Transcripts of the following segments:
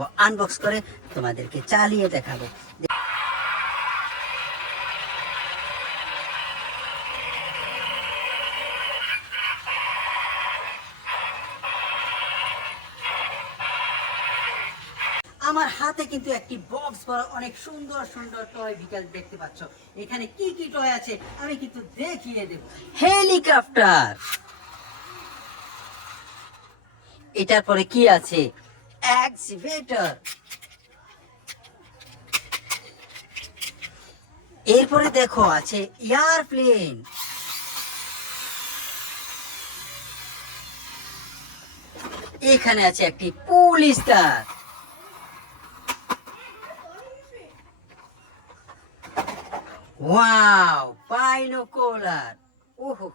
করব, আনবক্স করে তোমাদেরকে চালিয়ে দেখাবো। আমার হাতে কিন্তু একটি বক্স ভরা অনেক সুন্দর সুন্দর টয় ভেহিকল দেখতে পাচ্ছ। এখানে কি কি টয় আছে আমি কিন্তু দেখিয়ে দেব। হেলিকপ্টার, এটার পরে কি আছে, এক্সিভেটর, এরপরে দেখো আছে এয়ারপ্লেন, এখানে আছে একটি পুল স্টার, ওয়াও बाइनोकुलर, ओहो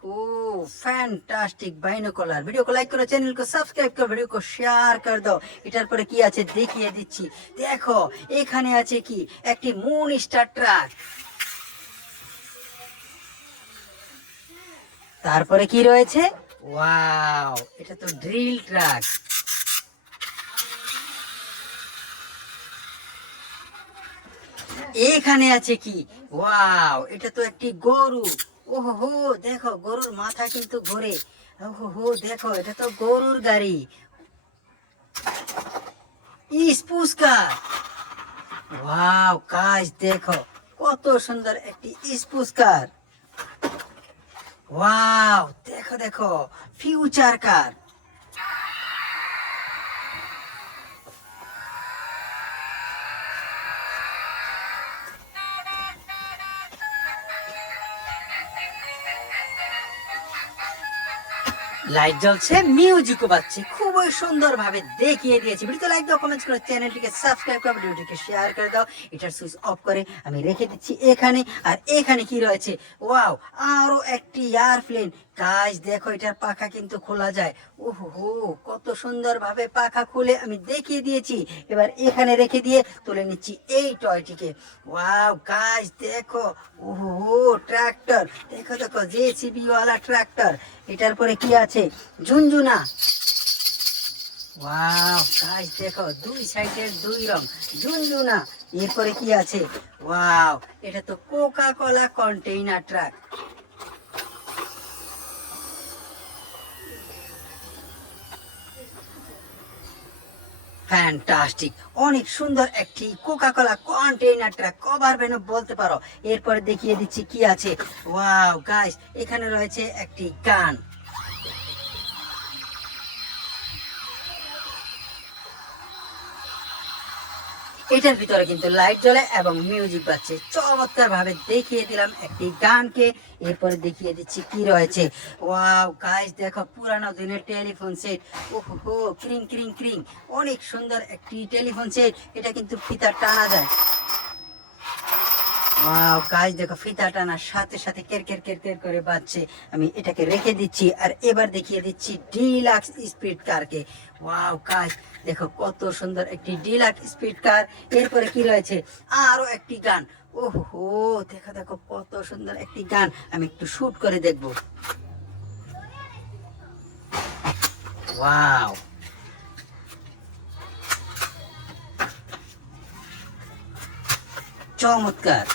फैंटास्टिक बाइनोकुलर। वीडियो को लाइक करो, चैनल को सब्सक्राइब करो, वीडियो को शेयर कर दो। এটার পরে কি আছে দেখিয়ে দিচ্ছি। দেখো এখানে আছে কি একটি মুন স্টার ট্রাক, তারপরে কি রয়েছে, ওয়াও এটা তো ড্রিল ট্রাক, এখানে আছে কি, ওয়াও এটা তো একটি গরু, ওহো দেখো গরুর মাথা কিন্তু ঘোরে, ওহো দেখো এটা তো গরুর গাড়ি, স্পুসকার, ওয়াও গাইস দেখো কত সুন্দর একটি স্পুসকার, ওয়াও দেখো দেখো ফিউচার কার, লাইট জ্বলছে, মিউজিকও বাজছে, খুবই সুন্দর ভাবে দেখিয়ে দিয়েছি। ভিডিওতে লাইক দাও, কমেন্টস করো, চ্যানেলটিকে সাবস্ক্রাইব করো, ভিডিওটিকে শেয়ার করে দাও। এটার সুইচ অফ করে আমি রেখে দিচ্ছি এখানে। আর এখানে কি রয়েছে, ওয়াও আরো একটি এয়ারপ্লেন। গাইস দেখো এটার পাখা কিন্তু খোলা যায়, ওহো কত সুন্দর ভাবে পাখা খুলে আমি দেখিয়ে দিয়েছি। এবার এখানে রেখে দিয়ে তুলে নিচ্ছি এই টয়টিকে। ওয়াও গাইস দেখো, ওহো ট্রাক্টর, দেখো দেখো জেসিবি ওয়ালা ট্রাক্টর। এটার পরে কি আছে, ঝুনঝুনা, ওয়াও গাইস দেখো দুই সাইডের দুই রং ঝুনঝুনা। এরপরে কি আছে, ওয়াও এটা তো Coca Cola container truck, fantastic, অনেক সুন্দর একটি Coca Cola container truck, cover ভ্যানও বলতে পারো। এরপরে দেখিয়ে দিচ্ছি কি আছে, ওয়াও গাইস এখানে রয়েছে একটি গান, এটার ভিতরে কিন্তু লাইট জ্বলে এবং মিউজিক বাজছে, চমৎকার ভাবে দেখিয়ে দিলাম একটি গানকে। এরপরে দেখিয়ে দিচ্ছি কি রয়েছে, ওয়াও গাইস দেখো পুরানো দিনের টেলিফোন সেট, ওহো ক্রিং ক্রিং ক্রিং, অনেক সুন্দর একটি টেলিফোন সেট। এটা কিন্তু ফিতা টানা যায়, ওয়াও গাইস দেখো ফিতা টানার সাথে সাথে কের কের কের কের করে বাজছে। আমি এটাকে রেখে দিচ্ছি আর এবার দেখিয়ে দিচ্ছি ডিলাক্স স্পিড কারকে। ওয়াও গাইস দেখো কত সুন্দর একটি ডিলাক্স স্পিড কার। এরপরে কি রয়েছে, আরো একটি গান, ওহো দেখো দেখো কত সুন্দর একটি গান, আমি একটু শুট করে দেখব। ওয়াও চমৎকার,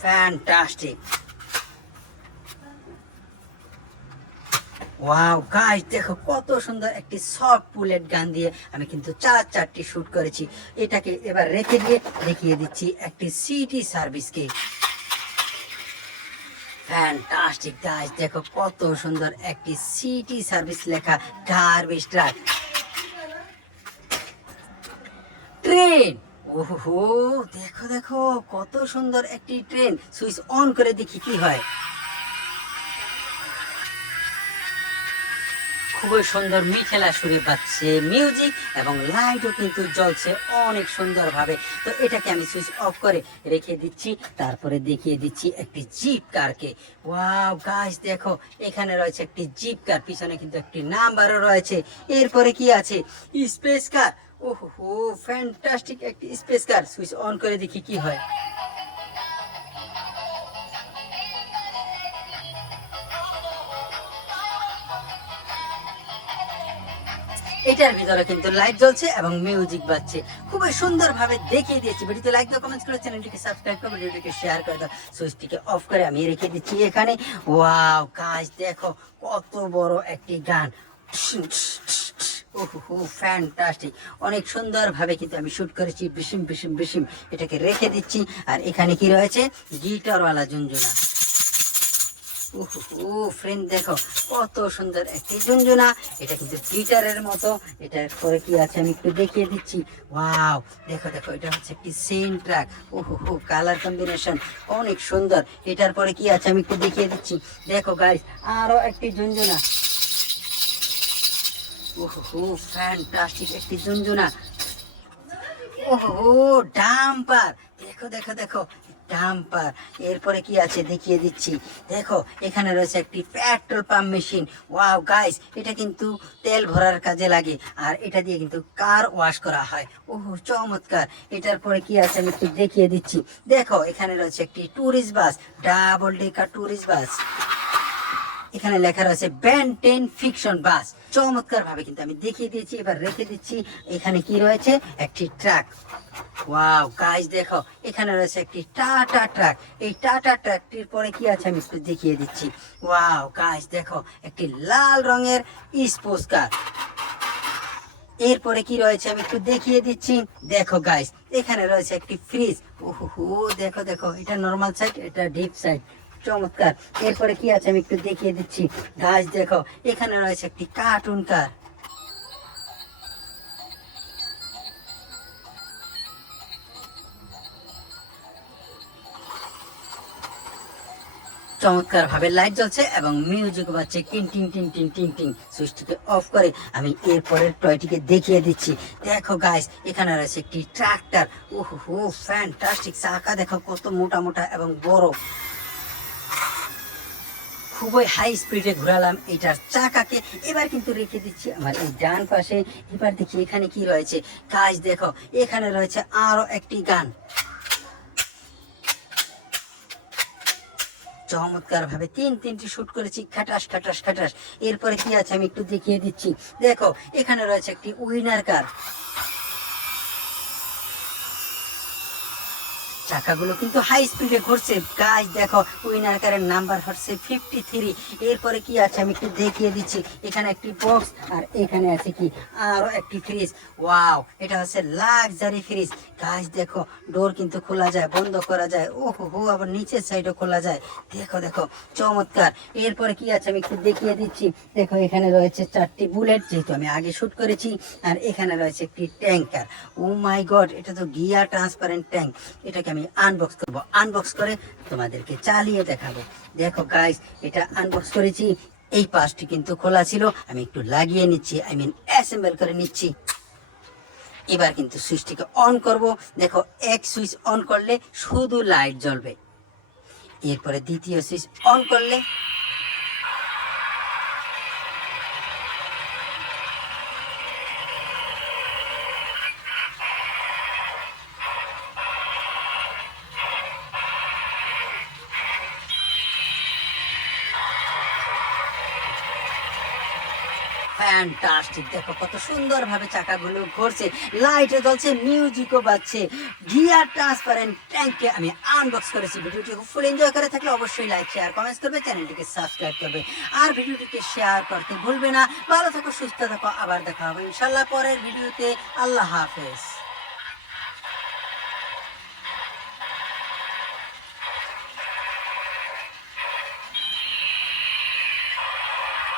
ফ্যান্টাস্টিক, ওয়াও গাইস দেখো কত সুন্দর একটি সফট বুলেট গান দিয়ে আমি কিন্তু চারটি শুট করেছি। এটাকে এবার রেখে দিয়ে দেখিয়ে দিচ্ছি একটি সিটি সার্ভিসকে। ফ্যান্টাস্টিক গাইস দেখো কত সুন্দর একটি সিটি সার্ভিস লেখা গার্বেজ ট্রাক, ট্রেন, ওহো দেখো দেখো কত সুন্দর একটি ট্রেন। সুইচ অন করে দেখি কি হয়, খুবই সুন্দর মিঠেলা সুরে বাজছে মিউজিক এবং লাইটও কিন্তু জ্বলছে অনেক সুন্দর ভাবে। তো এটাকে আমি সুইচ অফ করে রেখে দিচ্ছি। তারপরে দেখিয়ে দিচ্ছি একটি জিপ কারকে। ওয়াও গাইস দেখো এখানে রয়েছে একটি জিপ কার, পিছনে কিন্তু একটি নাম্বারও রয়েছে। এরপরে কি আছে, স্পেস কার, ওহো ফ্যান্টাস্টিক একটি স্পেস কার। সুইচ অন করে দেখি কি হয়, এটার ভিতরে কিন্তু লাইট জ্বলছে এবং মিউজিক বাজছে, খুবই সুন্দরভাবে দেখিয়ে দিয়েছি। ভিডিওতে লাইক দাও, কমেন্টস করো, চ্যানেলটিকে সাবস্ক্রাইব করো, ভিডিওটিকে শেয়ার করে দাও। সুইচটিকে অফ করে আমি রেখে দিচ্ছি এখানে। ওয়াও গাইস, দেখো কত বড় একটি গান। ওহো ফ্যান্টাস্টিক, অনেক সুন্দরভাবে কিন্তু আমি শুট করেছি। বিশিম বিশিম বিশিম, এটাকে রেখে দিচ্ছি। আর এখানে কি রয়েছে, গিটারওয়ালা ঝুনঝুনা। ও ফ্রেন্ড, দেখো কত সুন্দর একটি ঝুনঝুনা, এটা কিন্তু গিটারের মতো। এটার পরে কি আছে আমি একটু দেখিয়ে দিচ্ছি। ওয়াও, দেখো দেখো, এটা হচ্ছে একটি সেন ট্র্যাক। ওহো, কালার কম্বিনেশন অনেক সুন্দর। এটার পরে কি আছে আমি একটু দেখিয়ে দিচ্ছি। দেখো গাইস, আরো একটি ঝুনঝুনা। ওহো ফ্যান্টাস্টিক একটি ঝুনঝুনা। ওহো ডাম্পার, দেখো দেখো দেখো ডাম্পার। এরপরে কি আছে দেখিয়ে দিচ্ছি। দেখো এখানে রয়েছে একটি petrol pump machine. Wow guys, এটা কিন্তু তেল ভরার কাজে লাগে, আর এটা দিয়ে কিন্তু কার ওয়াশ করা হয়। ওহো চমৎকার। এটার পরে কি আছে আমি একটু দেখিয়ে দিচ্ছি। দেখো এখানে রয়েছে একটি tourist bus, double decker tourist bus. এখানে লেখা রয়েছে বেন-10 ফিকশন বাস। চমৎকার ভাবে কিন্তু আমি দেখিয়ে দিয়েছি। এবার রেখে দিচ্ছি। এখানে কি রয়েছে, একটি ট্রাক। ওয়াও গাইস, দেখো এখানে রয়েছে একটি টাটা ট্রাক। এই টাটা ট্রাকটির পরে কি আছে আমি একটু দেখিয়ে দিচ্ছি। ওয়াও গাইস, দেখো একটি লাল রঙের স্পোর্টস কার। এরপরে কি রয়েছে আমি একটু দেখিয়ে দিচ্ছি। দেখো গাইস, এখানে রয়েছে একটি ফ্রিজ। ওহো দেখো দেখো, এটা নরমাল সাইড, এটা ডিপ সাইড। চমৎকার। এরপরে কি আছে আমি একটু দেখিয়ে দিচ্ছি। গাইস দেখো, এখানে রয়েছে একটি কার্টুন কার। চমৎকার ভাবে লাইট জ্বলছে এবং মিউজিক বাজছে টিং টিং টিং টিং টিং টিং। সুইচটিকে অফ করে আমি এরপরের টয়টিকে দেখিয়ে দিচ্ছি। দেখো গাইস, এখানে রয়েছে একটি ট্রাক্টর। ওহো ফ্যান্টাস্টিক, চাকা দেখো কত মোটা মোটা এবং বড়। খুবই হাই স্পিডে ঘোরালাম এটার চাকাকে। এবার কিন্তু রেখে দিচ্ছি আমার এই ডান পাশে। এবার দেখি এখানে কি রয়েছে। গাইস দেখো, এখানে রয়েছে আরো একটি গান। চমৎকার ভাবে তিনটি শুট করেছি, খাটাস খাটাস খাটাস। এরপরে কি আছে আমি একটু দেখিয়ে দিচ্ছি। দেখো এখানে রয়েছে একটি উইনার কার। চাকাগুলো কিন্তু হাই স্পিডে ঘুরছে। গাইস দেখো, উইনার কারের নাম্বার হচ্ছে 53। এরপরে কি আছে আমি একটু দেখিয়ে দিচ্ছি। এখানে একটি বক্স, আর এখানে আছে কি আরো একটি ফ্রিজ। ওয়াও, এটা হচ্ছে লাক্সারি ফ্রিজ। গাইস দেখো, ডোর কিন্তু খোলা যায়, বন্ধ করা যায়। ওহো, আবার নিচের সাইডও খোলা যায়। দেখো দেখো চমৎকার। এরপরে কি আছে আমি একটু দেখিয়ে দিচ্ছি। দেখো এখানে রয়েছে 4টি বুলেট, যেহেতু আমি আগে শুট করেছি। আর এখানে রয়েছে একটি ট্যাঙ্কার। ও মাই গড, এটা তো গিয়ার ট্রান্সপারেন্ট ট্যাঙ্ক। এটাকে আমি আনবক্স করব। আনবক্স করে তোমাদেরকে চালিয়ে দেখাবো। দেখো গাইস, এটা আনবক্স করেছি। এই পাশটি কিন্তু খোলা ছিল, আমি একটু লাগিয়ে নিচ্ছি, অ্যাসেম্বল করে নিচ্ছি। এবার কিন্তু সুইচটিকে অন করব। দেখো, এক সুইচ অন করলে শুধু লাইট জ্বলবে। এরপরে দ্বিতীয় সুইচ অন করলে ফ্যান্টাস্টিক, দেখো কত সুন্দর ভাবে চাকাগুলো ঘুরছে, লাইটে জ্বলছে, মিউজিকও বাজছে। গিয়ার ট্রান্সপারেন্ট ট্যাঙ্ককে আমি আনবক্স করেছি। ভিডিওটি খুব ফুল এনজয় করে থাকলে অবশ্যই লাইক শেয়ার কমেন্টস করবে, চ্যানেলটিকে সাবস্ক্রাইব করবে, আর ভিডিওটিকে শেয়ার করতে ভুলবে না। ভালো থাকো, সুস্থ থাকো, আবার দেখা হবে ইনশাল্লাহ পরের ভিডিওতে। আল্লাহ হাফেজ।